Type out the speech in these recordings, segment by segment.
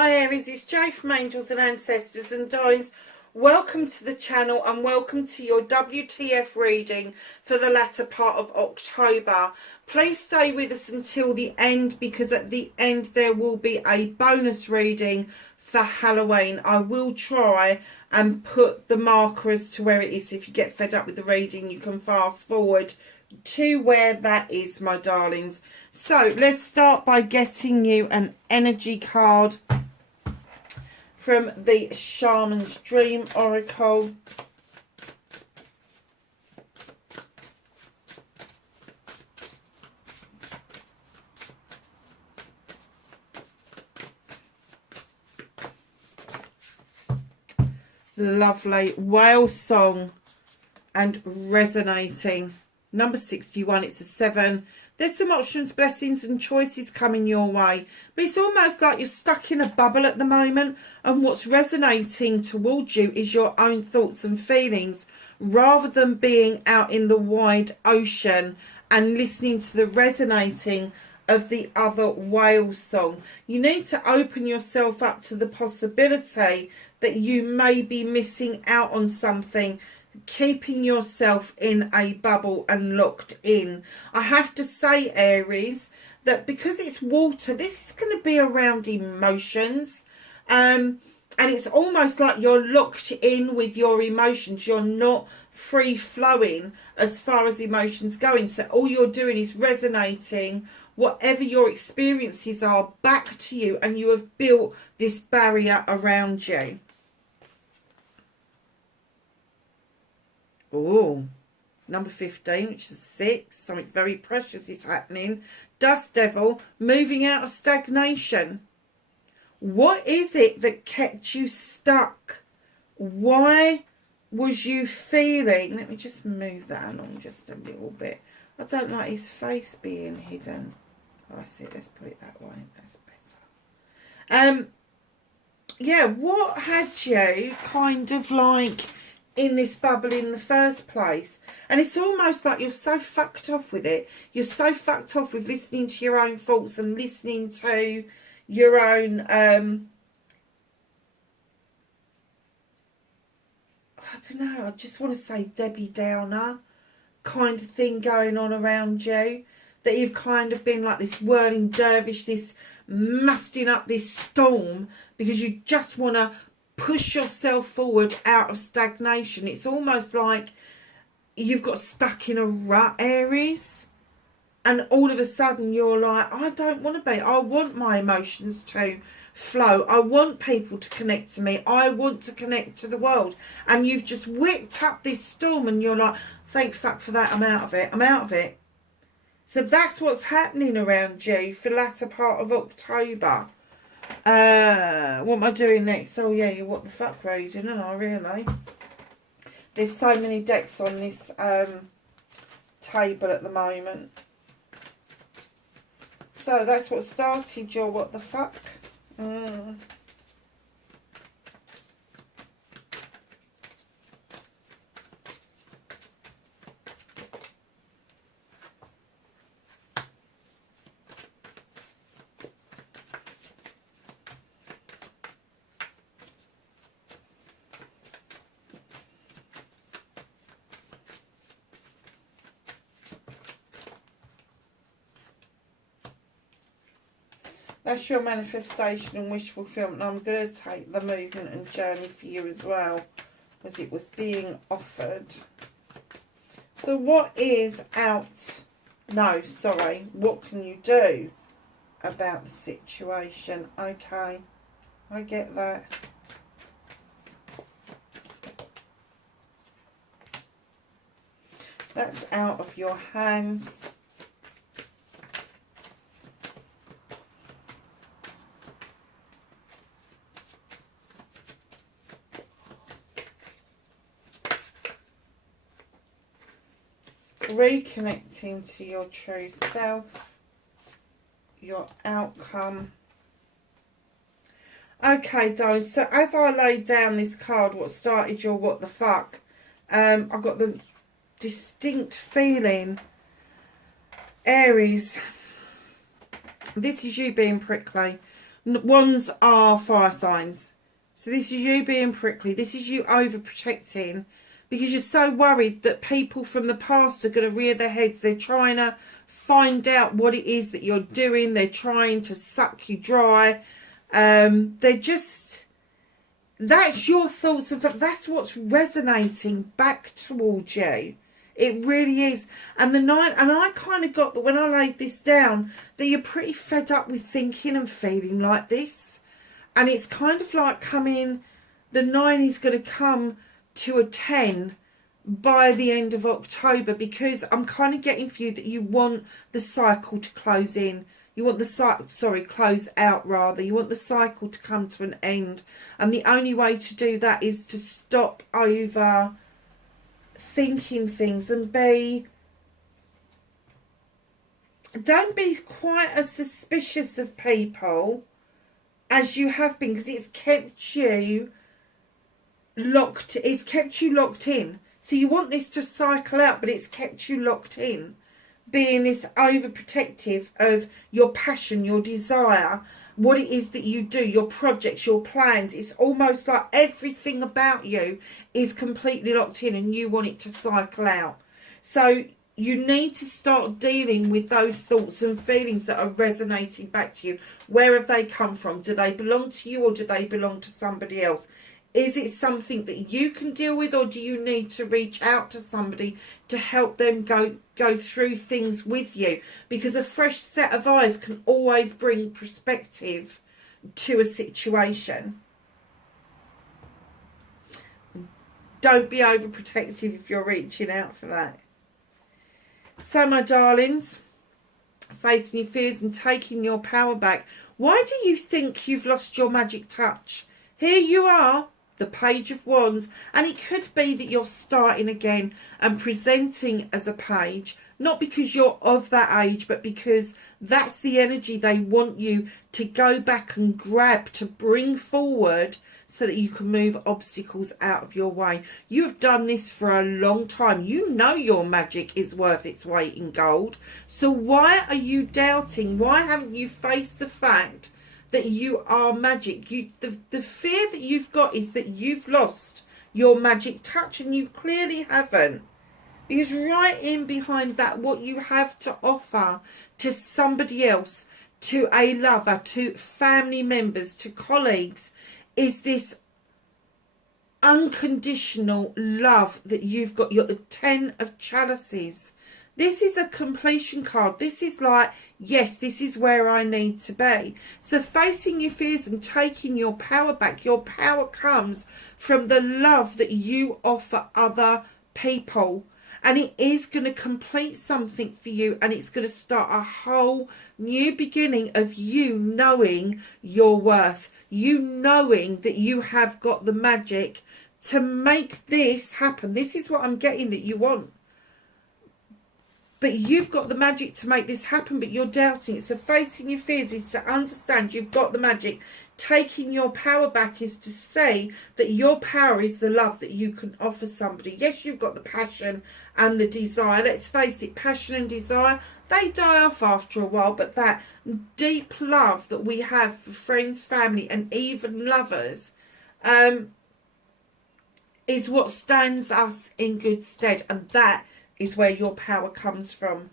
Hi Aries, it's Jo from Angels and Ancestors, and darlings, welcome to the channel and welcome to your WTF reading for the latter part of October. Please stay with us until the end, because at the end there will be a bonus reading for Halloween. I will try and put the marker as to where it is. If you get fed up with the reading, you can fast forward to where that is, my darlings. So let's start by getting you an energy card from the Shaman's Dream Oracle. Lovely. Whale song and resonating. Number 61, it's a 7. There's some options, blessings and choices coming your way. But it's almost like you're stuck in a bubble at the moment. And what's resonating towards you is your own thoughts and feelings, rather than being out in the wide ocean and listening to the resonating of the other whale song. You need to open yourself up to the possibility that you may be missing out on something, keeping yourself in a bubble and locked in. I have to say, Aries, that because it's water, this is going to be around emotions, and it's almost like you're locked in with your emotions. You're not free flowing as far as emotions going, so all you're doing is resonating whatever your experiences are back to you, and you have built this barrier around you. Oh, number 15, which is 6. Something very precious is happening. Dust Devil, moving out of stagnation. What is it that kept you stuck? Why was you feeling... Let me just move that along just a little bit. I don't like his face being hidden. Oh, I see. Let's put it that way. That's better. Yeah, what had you kind of like in this bubble in the first place? And it's almost like you're so fucked off with it. You're so fucked off with listening to your own thoughts and listening to your own I don't know, I just want to say Debbie Downer kind of thing going on around you, that you've kind of been like this whirling dervish, this musting up this storm, because you just want to push yourself forward out of stagnation. It's almost like you've got stuck in a rut, Aries, and all of a sudden you're like, I don't want to be. I want my emotions to flow. I want people to connect to me. I want to connect to the world. And you've just whipped up this storm and you're like, thank fuck for that. I'm out of it. I'm out of it. So that's what's happening around you for the latter part of October. What am I doing next? Oh yeah, you what the fuck reading, aren't I, really? There's so many decks on this table at the moment. So that's what started your what the fuck. That's your manifestation and wish fulfillment. I'm going to take the movement and journey for you as well, because it was being offered. So what is out? No, sorry. What can you do about the situation? Okay, I get that. That's out of your hands. Reconnecting to your true self, your outcome. Okay, darling, so as I laid down this card, what started your what the fuck, I got the distinct feeling, Aries, this is you being prickly. Wands are fire signs. So this is you being prickly. This is you overprotecting because you're so worried that people from the past are going to rear their heads. They're trying to find out what it is that you're doing. They're trying to suck you dry. They're just... That's your thoughts of that. That's what's resonating back towards you. It really is. And the 9, and I kind of got that when I laid this down, that you're pretty fed up with thinking and feeling like this. And it's kind of like coming, the 9 is going to come to a 10 by the end of October, because I'm kind of getting for you that you want the cycle to close in. You want the cycle, sorry, close out rather. You want the cycle to come to an end. And the only way to do that is to stop over thinking things and don't be quite as suspicious of people as you have been, because it's kept you locked in. So you want this to cycle out, but it's kept you locked in, being this overprotective of your passion, your desire, what it is that you do, your projects, your plans. It's almost like everything about you is completely locked in and you want it to cycle out. So you need to start dealing with those thoughts and feelings that are resonating back to you. Where have they come from? Do they belong to you or do they belong to somebody else? Is it something that you can deal with, or do you need to reach out to somebody to help them go through things with you? Because a fresh set of eyes can always bring perspective to a situation. Don't be overprotective if you're reaching out for that. So, my darlings, facing your fears and taking your power back. Why do you think you've lost your magic touch? Here you are, the Page of Wands, and it could be that you're starting again and presenting as a page, not because you're of that age, but because that's the energy they want you to go back and grab, to bring forward, so that you can move obstacles out of your way. You have done this for a long time. You know your magic is worth its weight in gold. So why are you doubting? Why haven't you faced the fact that you are magic? The fear that you've got is that you've lost your magic touch, and you clearly haven't. Because right in behind that, what you have to offer to somebody else, to a lover, to family members, to colleagues, is this unconditional love that you've got. You're the 10 of Chalices. This is a completion card. This is like, yes, this is where I need to be. So facing your fears and taking your power back, your power comes from the love that you offer other people. And it is going to complete something for you, and it's going to start a whole new beginning of you knowing your worth. You knowing that you have got the magic to make this happen. This is what I'm getting that you want. But you've got the magic to make this happen, but you're doubting it. So facing your fears is to understand you've got the magic. Taking your power back is to say that your power is the love that you can offer somebody. Yes, you've got the passion and the desire. Let's face it, passion and desire, they die off after a while. But that deep love that we have for friends, family, and even lovers is what stands us in good stead. And that is where your power comes from.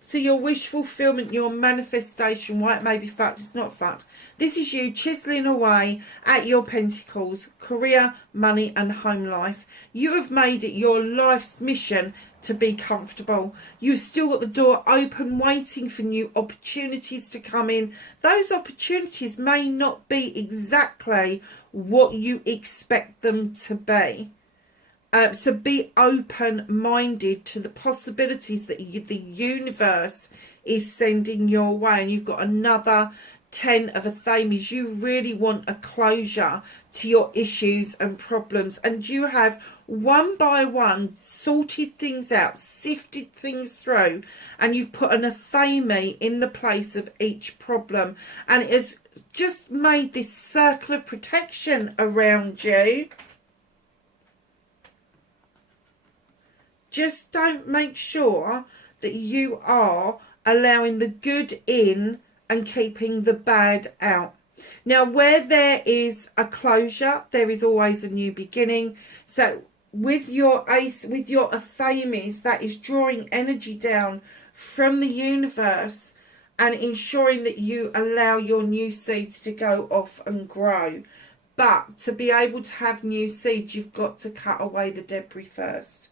So your wish fulfillment, your manifestation, why it may be fucked, it's not fucked. This is you chiseling away at your pentacles, career, money and home life. You have made it your life's mission to be comfortable. You've still got the door open, waiting for new opportunities to come in. Those opportunities may not be exactly what you expect them to be. So be open-minded to the possibilities that the universe is sending your way. And you've got another 10 of Athames. You really want a closure to your issues and problems. And you have one by one sorted things out, sifted things through. And you've put an Athame in the place of each problem. And it has just made this circle of protection around you. Just don't make sure that you are allowing the good in and keeping the bad out. Now, where there is a closure, there is always a new beginning. So with your ace, with your Athames, that is drawing energy down from the universe and ensuring that you allow your new seeds to go off and grow. But to be able to have new seeds, you've got to cut away the debris first.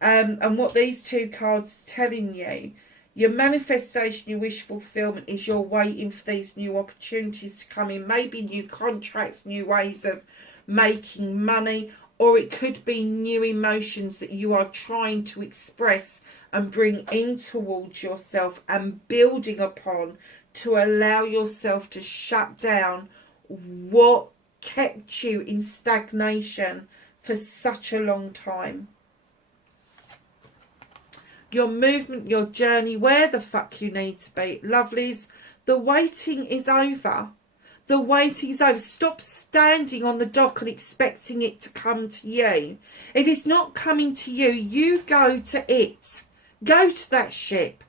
And what these two cards are telling you, your manifestation, your wish fulfillment, is you're waiting for these new opportunities to come in. Maybe new contracts, new ways of making money, or it could be new emotions that you are trying to express and bring in towards yourself and building upon to allow yourself to shut down what kept you in stagnation for such a long time. Your movement, your journey, where the fuck you need to be. Lovelies, the waiting is over. The waiting is over. Stop standing on the dock and expecting it to come to you. If it's not coming to you, you go to it. Go to that ship.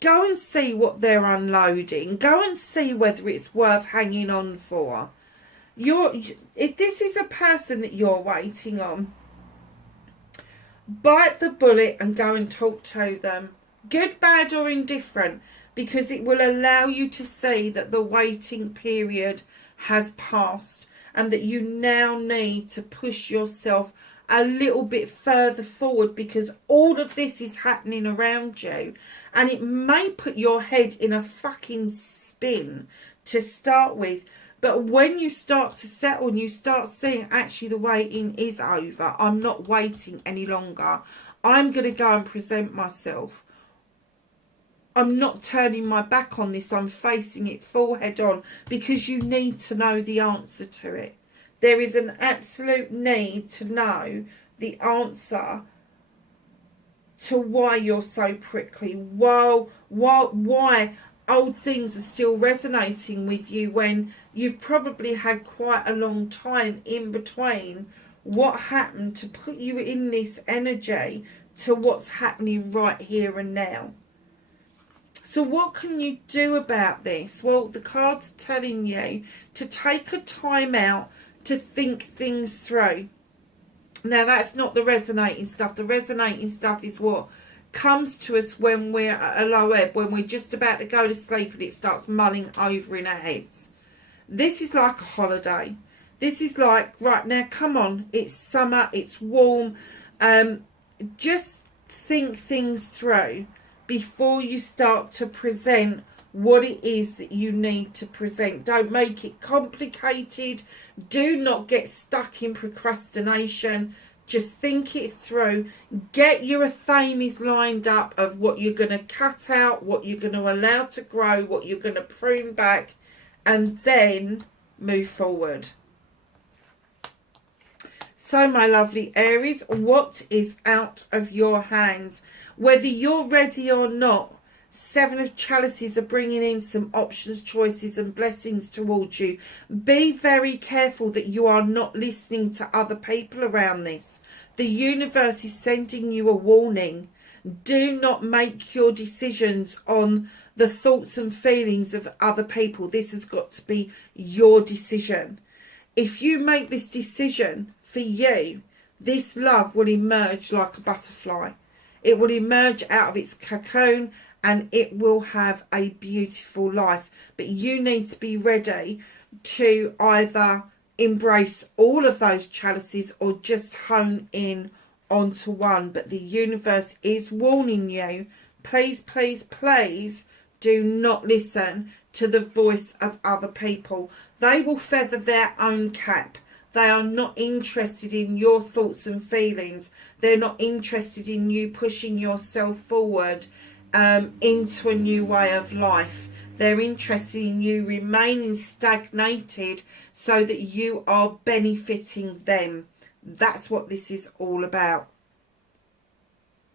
Go and see what they're unloading. Go and see whether it's worth hanging on for. If this is a person that you're waiting on, bite the bullet and go and talk to them. Good, bad or indifferent. Because it will allow you to see that the waiting period has passed. And that you now need to push yourself a little bit further forward. Because all of this is happening around you. And it may put your head in a fucking spin to start with. But when you start to settle and you start seeing actually the waiting is over. I'm not waiting any longer. I'm going to go and present myself. I'm not turning my back on this. I'm facing it full head on. Because you need to know the answer to it. There is an absolute need to know the answer to why you're so prickly. Why old things are still resonating with you when you've probably had quite a long time in between what happened to put you in this energy to what's happening right here and now. So what can you do about this? Well, the card's telling you to take a time out to think things through. Now, that's not the resonating stuff. The resonating stuff is what comes to us when we're at a low ebb, when we're just about to go to sleep and it starts mulling over in our heads. This is like a holiday. This is like, right now, come on, it's summer, it's warm. Just think things through before you start to present what it is that you need to present. Don't make it complicated. Do not get stuck in procrastination. Just think it through. Get your Athames lined up of what you're going to cut out, what you're going to allow to grow, what you're going to prune back, and then move forward. So, my lovely Aries, what is out of your hands? Whether you're ready or not, Seven of Chalices are bringing in some options, choices and blessings towards you. Be very careful that you are not listening to other people around this. The universe is sending you a warning. Do not make your decisions on the thoughts and feelings of other people. This has got to be your decision. If you make this decision for you, this love will emerge like a butterfly. It will emerge out of its cocoon and it will have a beautiful life. But you need to be ready to either embrace all of those chalices or just hone in onto one. But the universe is warning you. Please, please, please do not listen to the voice of other people. They will feather their own cap. They are not interested in your thoughts and feelings. They're not interested in you pushing yourself forward into a new way of life. They're interested in you remaining stagnated so that you are benefiting them. That's what this is all about.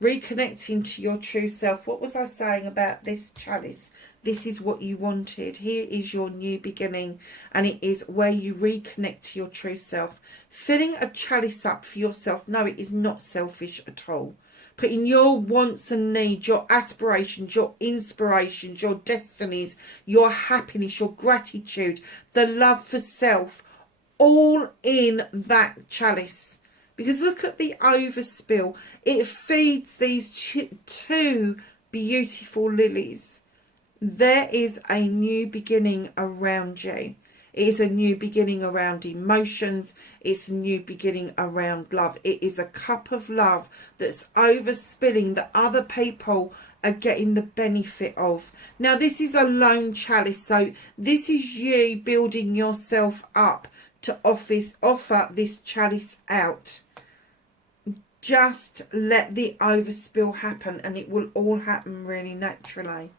Reconnecting to your true self. What was I saying about this chalice? This is what you wanted. Here is your new beginning. And it is where you reconnect to your true self. Filling a chalice up for yourself. No, it is not selfish at all. putting your wants and needs, your aspirations, your inspirations, your destinies, your happiness, your gratitude, the love for self, all in that chalice. Because look at the overspill. It feeds these two beautiful lilies. There is a new beginning around you. It is a new beginning around emotions. It's a new beginning around love. It is a cup of love that's overspilling that other people are getting the benefit of. Now, this is a lone chalice. So this is you building yourself up to offer this chalice out. Just let the overspill happen and it will all happen really naturally.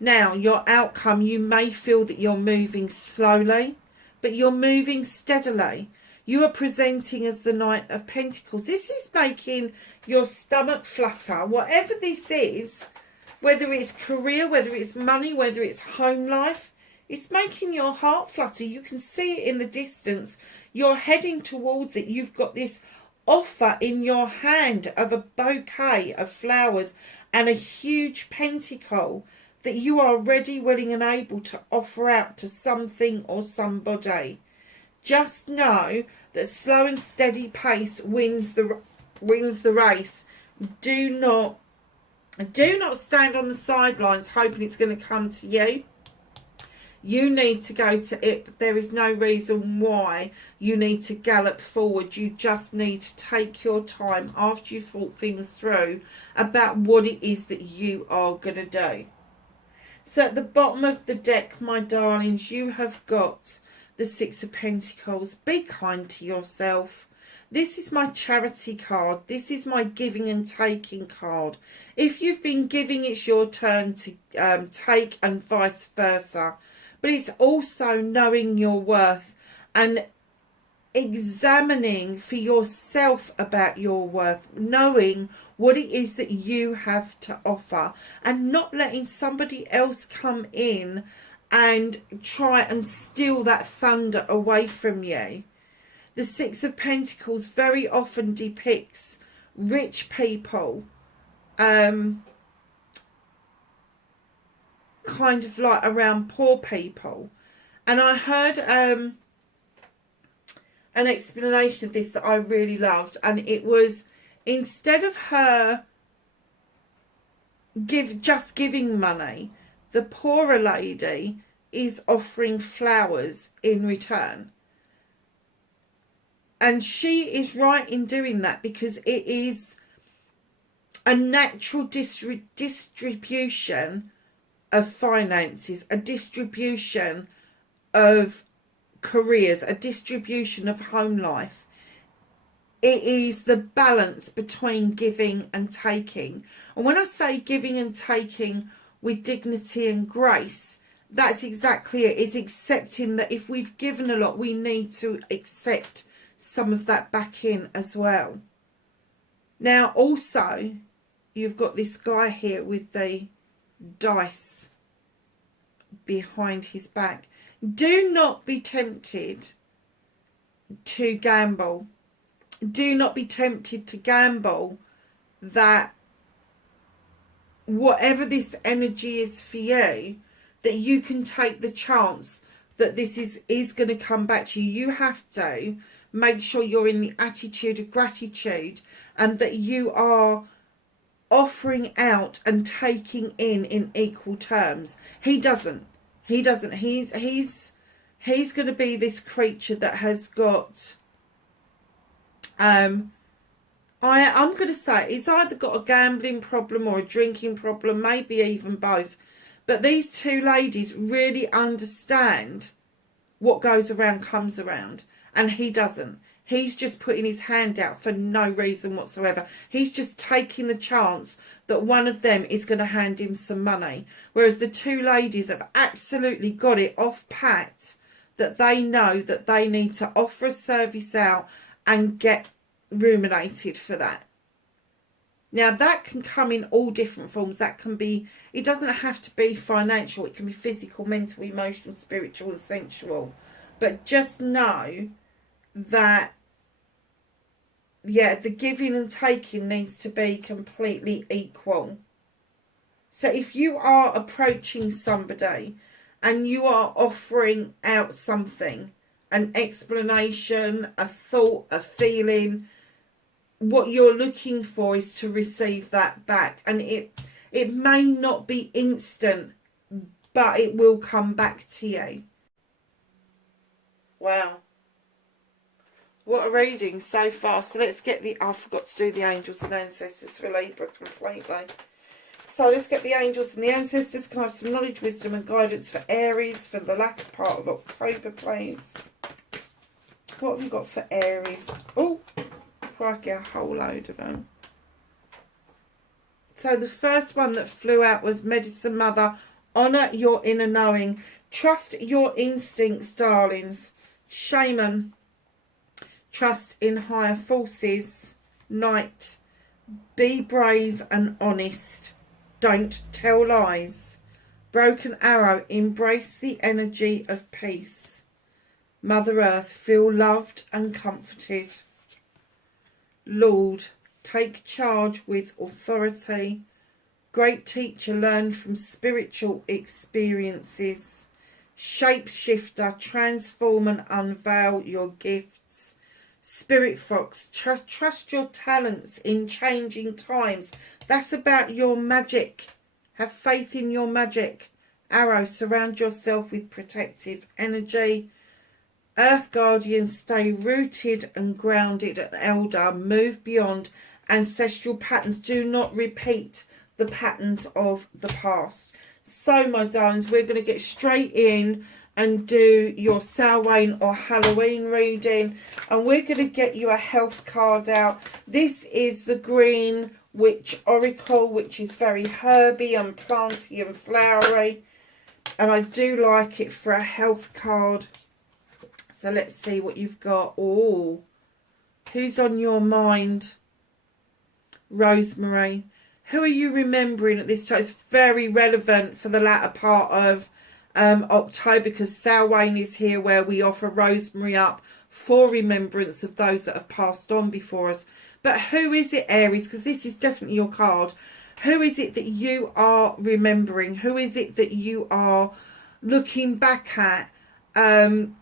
Now, your outcome, you may feel that you're moving slowly, but you're moving steadily. You are presenting as the Knight of Pentacles. This is making your stomach flutter. Whatever this is, whether it's career, whether it's money, whether it's home life, it's making your heart flutter. You can see it in the distance. You're heading towards it. You've got this offer in your hand of a bouquet of flowers and a huge pentacle that you are ready, willing and able to offer out to something or somebody. Just know that slow and steady pace wins the race. Do not stand on the sidelines hoping it's going to come to you. You need to go to it, but there is no reason why you need to gallop forward. You just need to take your time after you've thought things through about what it is that you are going to do. So at the bottom of the deck, my darlings, you have got the Six of Pentacles. Be kind to yourself. This is my charity card. This is my giving and taking card. If you've been giving, it's your turn to take, and vice versa. But it's also knowing your worth and examining for yourself about your worth, knowing what it is that you have to offer and not letting somebody else come in and try and steal that thunder away from you. The Six of Pentacles very often depicts rich people kind of like around poor people. And I heard an explanation of this that I really loved, and it was, instead of her just giving money, the poorer lady is offering flowers in return. And she is right in doing that, because it is a natural distribution of finances, a distribution of careers, a distribution of home life. It is the balance between giving and taking. And when I say giving and taking with dignity and grace, that's exactly it. It's accepting that if we've given a lot, we need to accept some of that back in as well. Now also, you've got this guy here with the dice behind his back. Do not be tempted to gamble. Do not be tempted to gamble that whatever this energy is for you, that you can take the chance that this is going to come back to you. You have to make sure you're in the attitude of gratitude, and that you are offering out and taking in equal terms. He doesn't. He's going to be this creature that has got I'm going to say he's either got a gambling problem or a drinking problem, maybe even both. But these two ladies really understand what goes around comes around, and he doesn't. He's just putting his hand out for no reason whatsoever. He's just taking the chance that one of them is going to hand him some money. Whereas the two ladies have absolutely got it off pat, that they know that they need to offer a service out and get remunerated for that. Now that can come in all different forms. That can be, it doesn't have to be financial. It can be physical, mental, emotional, spiritual and sensual. But just know that yeah, the giving and taking needs to be completely equal. So if you are approaching somebody and you are offering out something, an explanation, a thought, a feeling, what you're looking for is to receive that back. And it may not be instant, but it will come back to you. Wow. What a reading so far. So let's get the... I forgot to do the angels and ancestors for Libra completely. So let's get the angels and the ancestors. Can I have some knowledge, wisdom and guidance for Aries for the latter part of October, please? What have you got for Aries? Oh, crikey, a whole load of them. So the first one that flew out was Medicine Mother. Honour your inner knowing. Trust your instincts, darlings. Shaman. Trust in higher forces. Knight. Be brave and honest. Don't tell lies. Broken Arrow. Embrace the energy of peace. Mother Earth. Feel loved and comforted. Lord. Take charge with authority. Great teacher, learn from spiritual experiences. Shapeshifter, transform and unveil your gifts. Spirit Fox, trust your talents in changing times. That's about your magic. Have faith in your magic. Arrow, surround yourself with protective energy. Earth Guardian, stay rooted and grounded. An elder, move beyond ancestral patterns. Do not repeat the patterns of the past. So, my darlings, we're going to get straight in and do your Samhain or Halloween reading. And we're going to get you a health card out. This is the Green Witch Oracle, which is very herby and planty and flowery. And I do like it for a health card. So let's see what you've got. Oh, who's on your mind? Rosemary. Who are you remembering at this time? It's very relevant for the latter part of October, because Samhain is here, where we offer rosemary up for remembrance of those that have passed on before us. But who is it, Aries? Because this is definitely your card. Who is it that you are remembering? Who is it that you are looking back at? And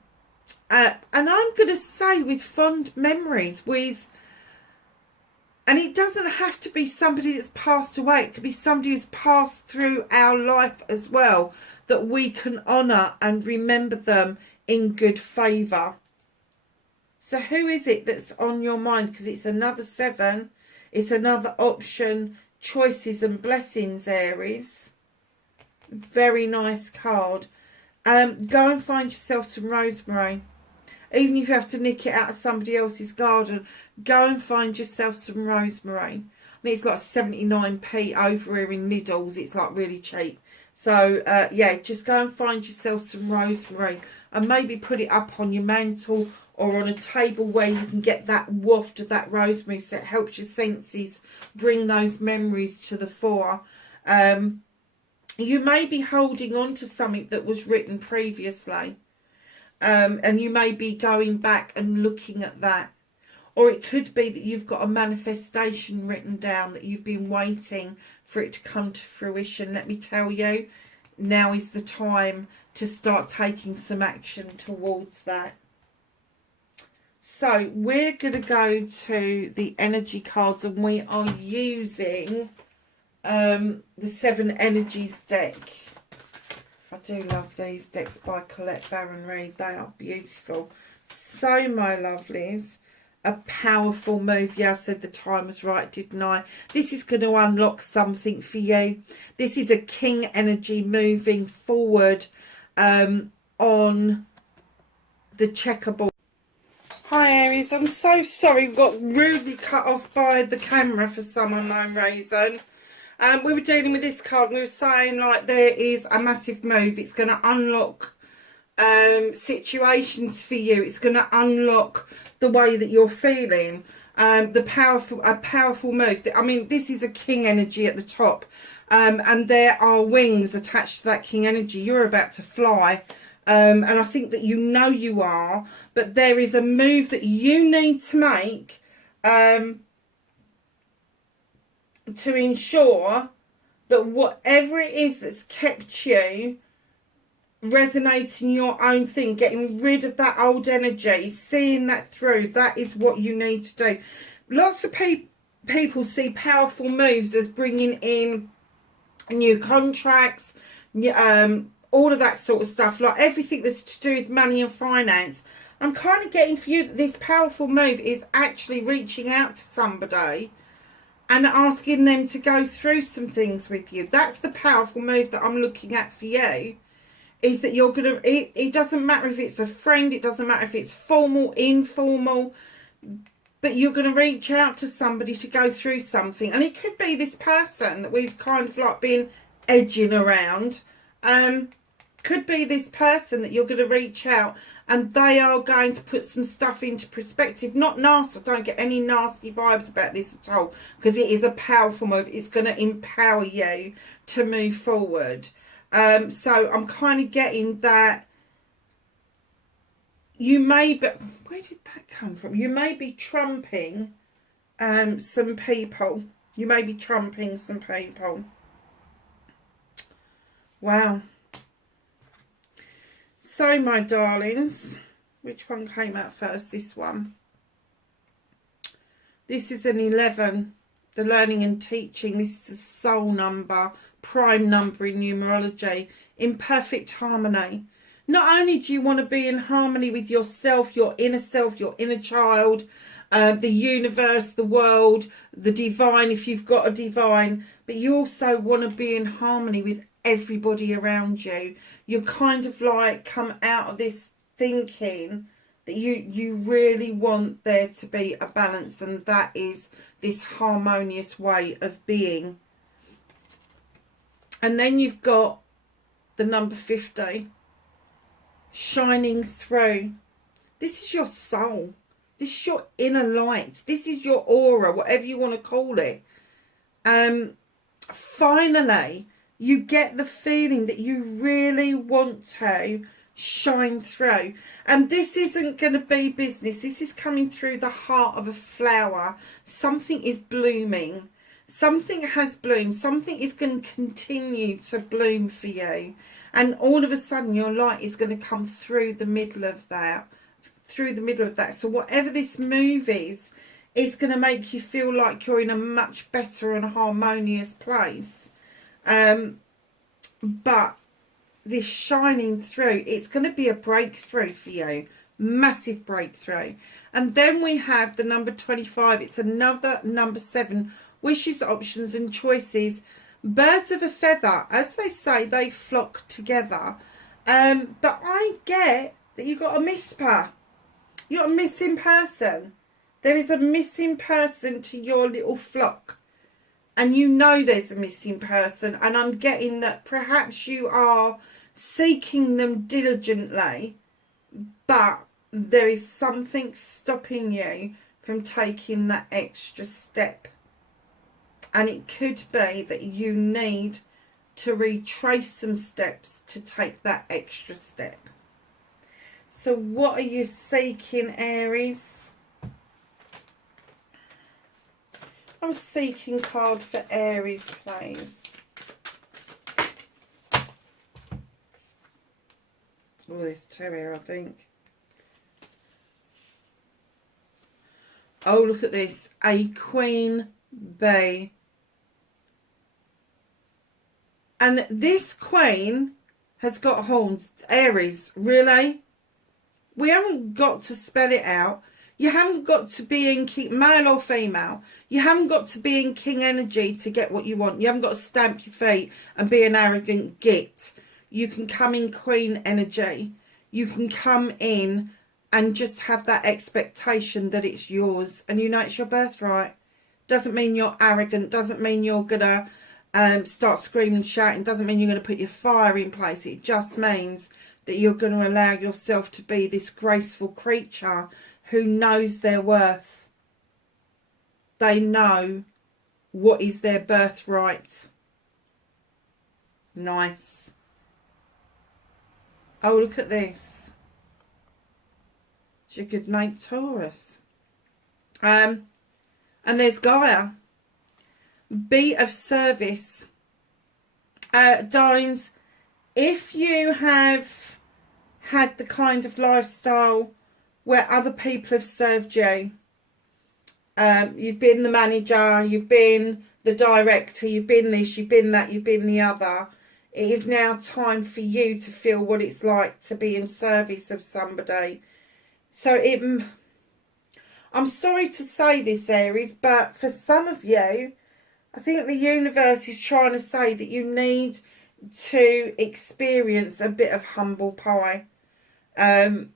I'm going to say with fond memories, with... And it doesn't have to be somebody that's passed away. It could be somebody who's passed through our life as well, that we can honour and remember them in good favour. So who is it that's on your mind? Because it's another 7. It's another option. Choices and blessings, Aries. Very nice card. Go and find yourself some rosemary. Even if you have to nick it out of somebody else's garden, go and find yourself some rosemary. I mean, it's like 79p over here in Lidl's. It's like really cheap. So, yeah, just go and find yourself some rosemary. And maybe put it up on your mantle or on a table where you can get that waft of that rosemary, so it helps your senses bring those memories to the fore. You may be holding on to something that was written previously. And you may be going back and looking at that. Or it could be that you've got a manifestation written down that you've been waiting for it to come to fruition. Let me tell you, now is the time to start taking some action towards that. So we're going to go to the energy cards, and we are using the 7 Energies deck. I do love these decks by Colette Baron Reid. They are beautiful. So, my lovelies, a powerful move. Yeah, I said the time was right, didn't I? This is going to unlock something for you. This is a king energy moving forward on the checkerboard. Hi, Aries. I'm so sorry. We got rudely cut off by the camera for some unknown reason. We were dealing with this card, and we were saying, like, there is a massive move. It's going to unlock situations for you. It's going to unlock the way that you're feeling. A powerful move. I mean, this is a king energy at the top, and there are wings attached to that king energy. You're about to fly, and I think that you know you are, but there is a move that you need to make to ensure that whatever it is that's kept you resonating your own thing, getting rid of that old energy, seeing that through, that is what you need to do. Lots of people see powerful moves as bringing in new contracts, all of that sort of stuff, like everything that's to do with money and finance. I'm kind of getting for you that this powerful move is actually reaching out to somebody and asking them to go through some things with you. That's the powerful move that I'm looking at for you, is that you're going to, it doesn't matter if it's a friend, it doesn't matter if it's formal, informal, but you're going to reach out to somebody to go through something. And it could be this person that we've kind of like been edging around. Could be this person that you're going to reach out and they are going to put some stuff into perspective. Not nasty. Don't get any nasty vibes about this at all, because it is a powerful move. It's going to empower you to move forward. So I'm kind of getting that you may, but where did that come from? You may be trumping some people. You may be trumping some people. Wow. So, my darlings, which one came out first? This one. This is an 11, the learning and teaching. This is a soul number, prime number in numerology, in perfect harmony. Not only do you want to be in harmony with yourself, your inner child, the universe, the world, the divine, if you've got a divine, but you also want to be in harmony with everybody around you. You kind of like come out of this thinking that you really want there to be a balance, and that is this harmonious way of being. And then you've got the number 50, shining through. This is your soul. This is your inner light. This is your aura, whatever you want to call it. Finally, you get the feeling that you really want to shine through. And this isn't going to be business. This is coming through the heart of a flower. Something is blooming. Something has bloomed. Something is going to continue to bloom for you. And all of a sudden your light is going to come through the middle of that. So whatever this move is going to make you feel like you're in a much better and harmonious place. But this shining through, it's going to be a breakthrough for you. Massive breakthrough. And then we have the number 25. It's another number 7. Wishes, options and choices. Birds of a feather. As they say, they flock together. But I get that you got a misper. You got a missing person. There is a missing person to your little flock. And you know there's a missing person. And I'm getting that perhaps you are seeking them diligently, but there is something stopping you from taking that extra step. And it could be that you need to retrace some steps to take that extra step. So what are you seeking, Aries? I'm seeking card for Aries, please. Oh, there's 2 here, I think. Oh, look at this. A queen bee. And this queen has got horns. Aries, really? We haven't got to spell it out. You haven't got to be in king, male or female. You haven't got to be in king energy to get what you want. You haven't got to stamp your feet and be an arrogant git. You can come in queen energy. You can come in and just have that expectation that it's yours. And you know it's your birthright. Doesn't mean you're arrogant. Doesn't mean you're going to start screaming and shouting. Doesn't mean you're going to put your fire in place. It just means that you're going to allow yourself to be this graceful creature who knows their worth. They know what is their birthright. Nice. Oh, look at this. It's your good night, Taurus. And there's Gaia. Be of service. Darlings, if you have had the kind of lifestyle where other people have served you, you've been the manager, you've been the director, you've been this, you've been that, you've been the other, it is now time for you to feel what it's like to be in service of somebody. So I'm sorry to say this, Aries, but for some of you, I think the universe is trying to say that you need to experience a bit of humble pie.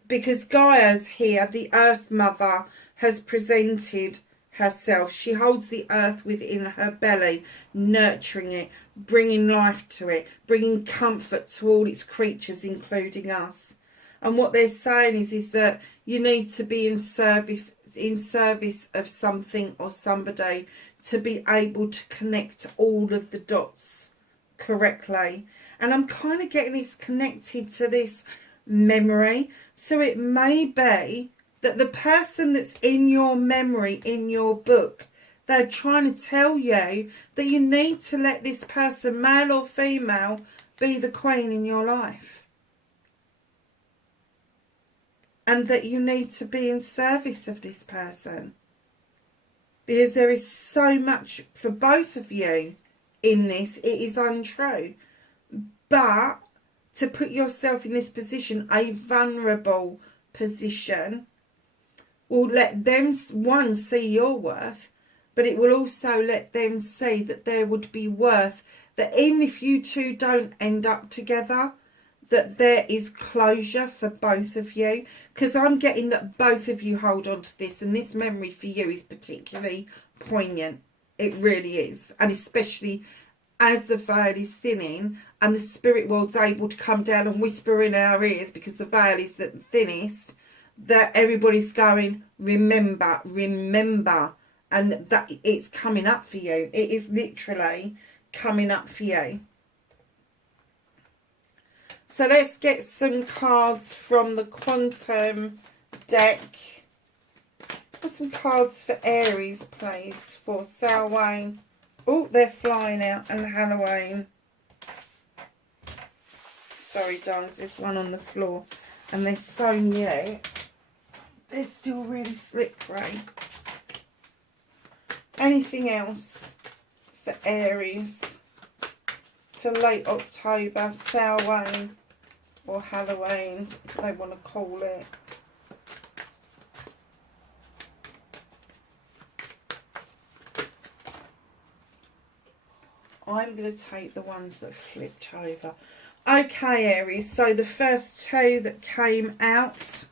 Because Gaia's here, the Earth Mother, has presented herself. She holds the earth within her belly, nurturing it, bringing life to it, bringing comfort to all its creatures, including us. And what they're saying is that you need to be in service of something or somebody to be able to connect all of the dots correctly. And I'm kind of getting this connected to this memory. So it may be that the person that's in your memory, in your book, they're trying to tell you that you need to let this person, male or female, be the queen in your life. And that you need to be in service of this person. Because there is so much for both of you in this. It is untrue. But to put yourself in this position, a vulnerable position, will let them, one, see your worth, but it will also let them see that there would be worth, that even if you two don't end up together, that there is closure for both of you. Because I'm getting that both of you hold on to this, and this memory for you is particularly poignant. It really is. And especially as the veil is thinning and the spirit world's able to come down and whisper in our ears, because the veil is the thinnest, that everybody's going, remember, remember, and that it's coming up for you. It is literally coming up for you. So let's get some cards from the Quantum deck. Put some cards for Aries, please, for Samhain. Oh, they're flying out, and Halloween. Sorry, darlings, there's one on the floor, and they're so new. They're still really slippery. Anything else for Aries for late October, Samhain or Halloween, if they want to call it? I'm going to take the ones that flipped over. Okay, Aries, so the first two that came out,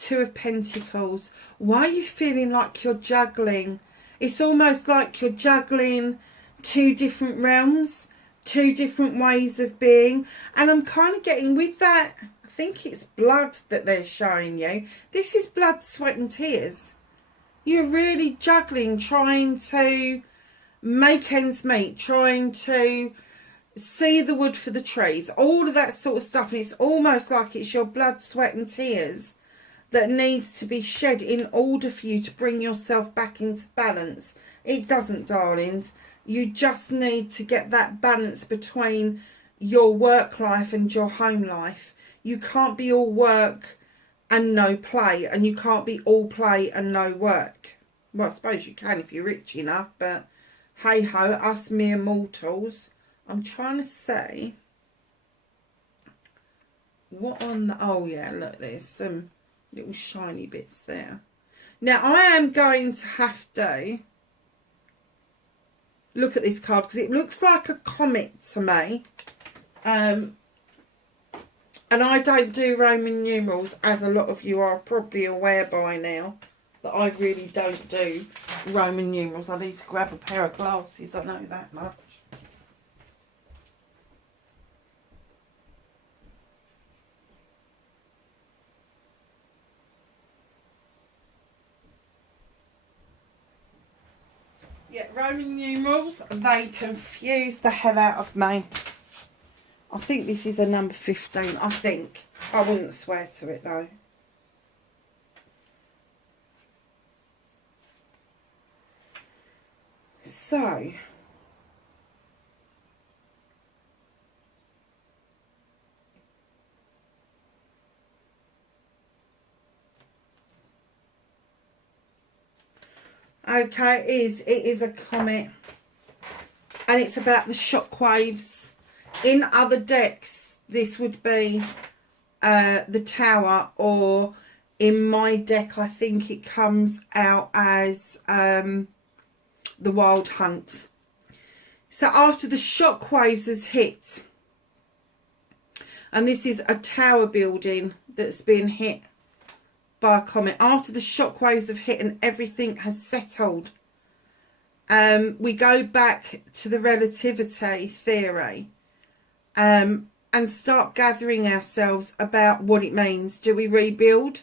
Two of Pentacles. Why are you feeling like you're juggling? It's almost like you're juggling two different realms, two different ways of being. And I'm kind of getting with that, I think it's blood that they're showing you. This is blood, sweat and tears. You're really juggling, trying to make ends meet, trying to see the wood for the trees, all of that sort of stuff. And it's almost like it's your blood, sweat and tears that needs to be shed in order for you to bring yourself back into balance. It doesn't, darlings. You just need to get that balance between your work life and your home life. You can't be all work and no play, and you can't be all play and no work. Well, I suppose you can if you're rich enough, but hey ho, us mere mortals. I'm trying to say what on the, oh yeah, look, there's some little shiny bits there. Now I am going to have to look at this card because it looks like a comet to me, and I don't do Roman numerals, as a lot of you are probably aware by now, that I really don't do Roman numerals. I need to grab a pair of glasses, I know that much. Yeah, Roman numerals, they confuse the hell out of me. I think this is a number 15, I think. I wouldn't swear to it though. So, okay, it is a comet, and it's about the shockwaves. In other decks, this would be the Tower, or in my deck, I think it comes out as the Wild Hunt. So after the shockwaves has hit, and this is a tower building that's been hit by a comet, after the shockwaves have hit and everything has settled, we go back to the relativity theory and start gathering ourselves about what it means. Do we rebuild?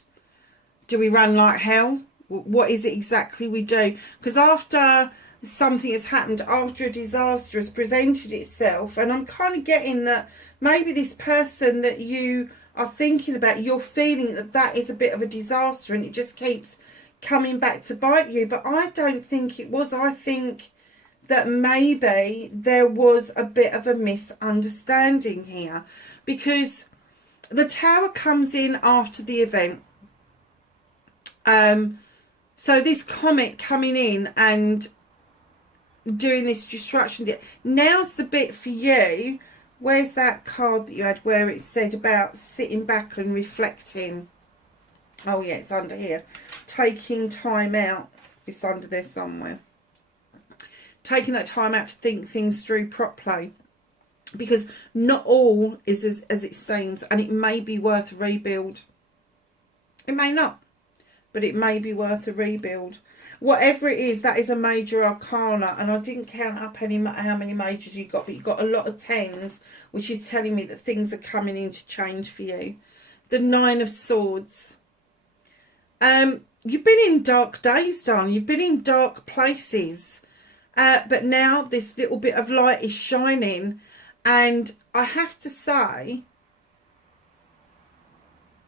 Do we run like hell? What is it exactly we do? Because after something has happened, after a disaster has presented itself, and I'm kind of getting that maybe this person that you are thinking about, you're feeling that that is a bit of a disaster and it just keeps coming back to bite you. But I don't think it was. I think that maybe there was a bit of a misunderstanding here, because the Tower comes in after the event. So this comet coming in and doing this destruction, now's the bit for you. Where's that card that you had where it said about sitting back and reflecting? Oh yeah, it's under here. Taking time out. It's under there somewhere. Taking that time out to think things through properly, because not all is as it seems, and it may be worth a rebuild. It may not, but it may be worth a rebuild. Whatever it is, that is a major arcana, and I didn't count up how many majors you got, but you got a lot of tens, which is telling me that things are coming into change for you. The Nine of Swords. You've been in dark days, darling. You've been in dark places, but now this little bit of light is shining, and I have to say,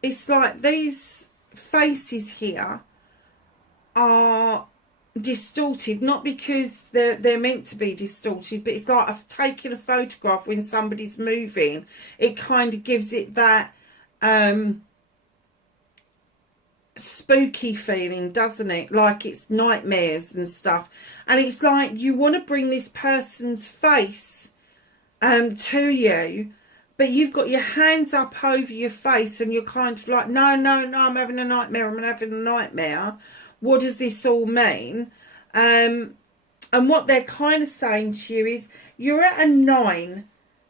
it's like these faces here are distorted, not because they're meant to be distorted, but it's like I've taken a photograph when somebody's moving. It kind of gives it that spooky feeling, doesn't it? Like it's nightmares and stuff. And it's like you want to bring this person's face to you, but you've got your hands up over your face and you're kind of like, no, I'm having a nightmare, I'm having a nightmare. What does this all mean? And what they're kind of saying to you is, you're at a 9.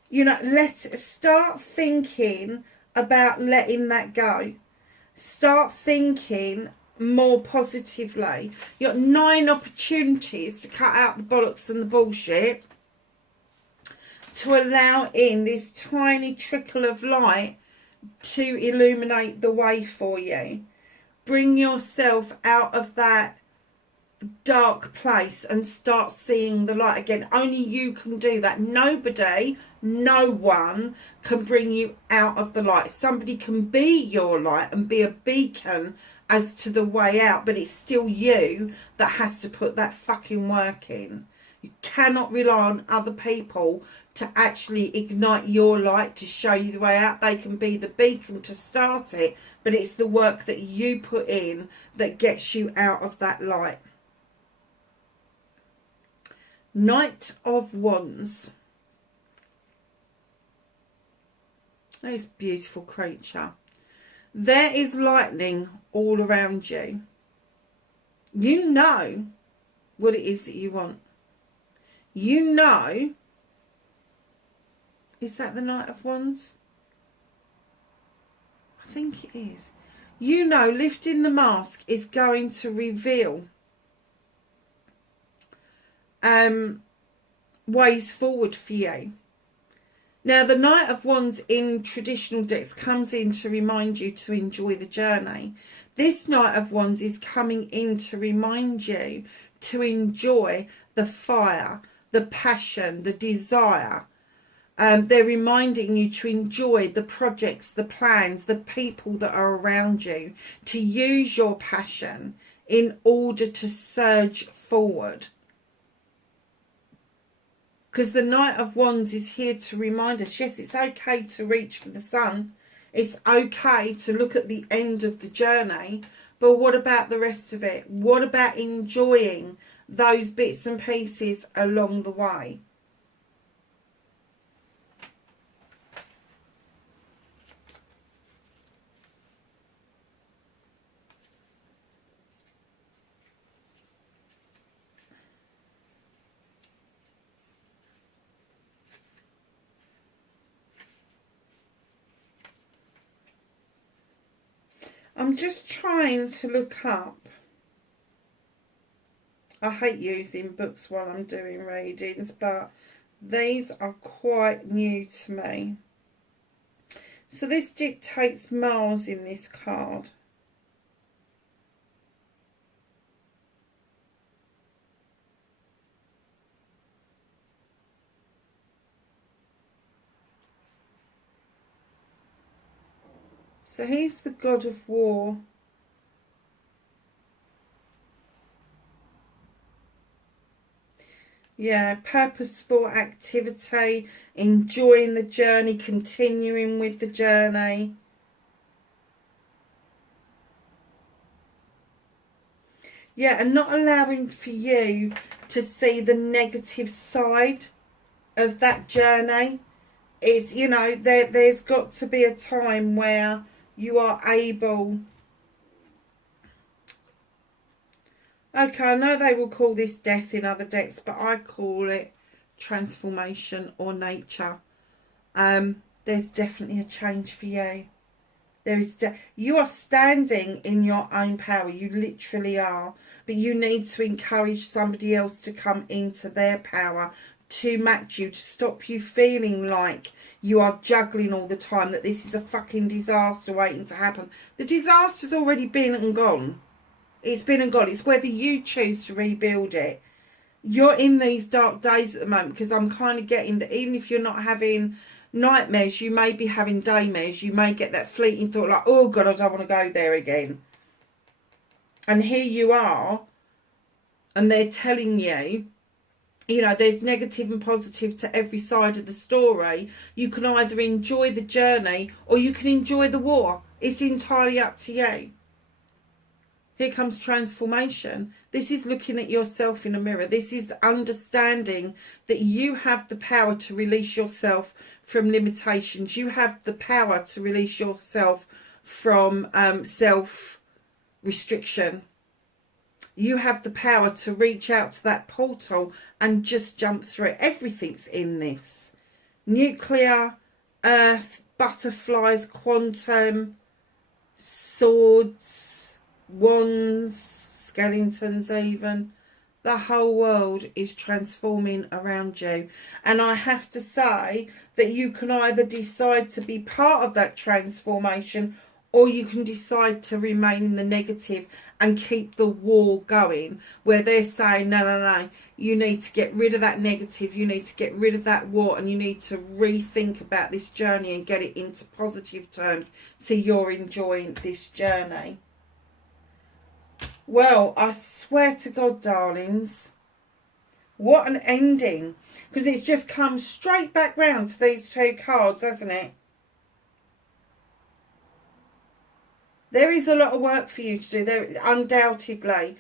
You know, let's start thinking about letting that go. Start thinking more positively. You've got 9 opportunities to cut out the bollocks and the bullshit, to allow in this tiny trickle of light to illuminate the way for you. Bring yourself out of that dark place and start seeing the light again. Only you can do that. Nobody, no one can bring you out of the light. Somebody can be your light and be a beacon as to the way out, but it's still you that has to put that fucking work in. You cannot rely on other people to actually ignite your light, to show you the way out. They can be the beacon to start it, but it's the work that you put in that gets you out of that light. Knight of Wands. This beautiful creature. There is lightning all around you. You know what it is that you want. You know. Is that the Knight of Wands? I think it is. You know, lifting the mask is going to reveal ways forward for you. Now, the Knight of Wands in traditional decks comes in to remind you to enjoy the journey. This Knight of Wands is coming in to remind you to enjoy the fire, the passion, the desire. They're reminding you to enjoy the projects, the plans, the people that are around you, to use your passion in order to surge forward. Because the Knight of Wands is here to remind us, yes, it's okay to reach for the sun. It's okay to look at the end of the journey. But what about the rest of it? What about enjoying those bits and pieces along the way? I'm just trying to look up. I hate using books while I'm doing readings, but these are quite new to me. So this dictates Mars in this card. So he's the god of war. Yeah, purposeful activity, enjoying the journey, continuing with the journey. Yeah, and not allowing for you to see the negative side of that journey. Is, you know, there's got to be a time where you are able... Okay, I know they will call this death in other decks, but I call it transformation or nature. There's definitely a change for you. There is you are standing in your own power. You literally are. But you need to encourage somebody else to come into their power to match you, to stop you feeling like you are juggling all the time, that this is a fucking disaster waiting to happen. The disaster's already been and gone. It's been and gone. It's whether you choose to rebuild it. You're in these dark days at the moment, because I'm kind of getting that even if you're not having nightmares, you may be having daymares. You may get that fleeting thought like, oh God, I don't want to go there again. And here you are, and they're telling you, you know, there's negative and positive to every side of the story. You can either enjoy the journey or you can enjoy the war. It's entirely up to you. Here comes transformation. This is looking at yourself in a mirror. This is understanding that you have the power to release yourself from limitations. You have the power to release yourself from self-restriction. You have the power to reach out to that portal and just jump through it. Everything's in this. Nuclear, earth, butterflies, quantum, swords, wands, skeletons even. The whole world is transforming around you. And I have to say that you can either decide to be part of that transformation, or you can decide to remain in the negative and keep the war going, where they're saying, no, no, no, you need to get rid of that negative, you need to get rid of that war, and you need to rethink about this journey and get it into positive terms so you're enjoying this journey. Well, I swear to God, darlings, what an ending. Because it's just come straight back round to these two cards, hasn't it? There is a lot of work for you to do, there, undoubtedly.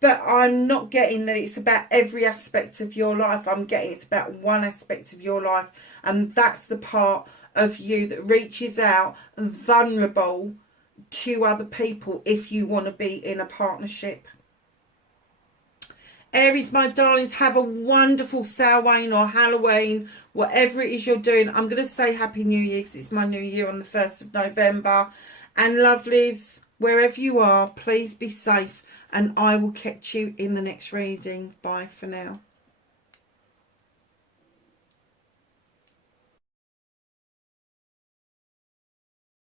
But I'm not getting that it's about every aspect of your life. I'm getting it's about one aspect of your life. And that's the part of you that reaches out, vulnerable to other people if you want to be in a partnership. Aries, my darlings, have a wonderful Samhain or Halloween, whatever it is you're doing. I'm going to say Happy New Year because it's my new year on the 1st of November. And lovelies, wherever you are, please be safe. And I will catch you in the next reading. Bye for now.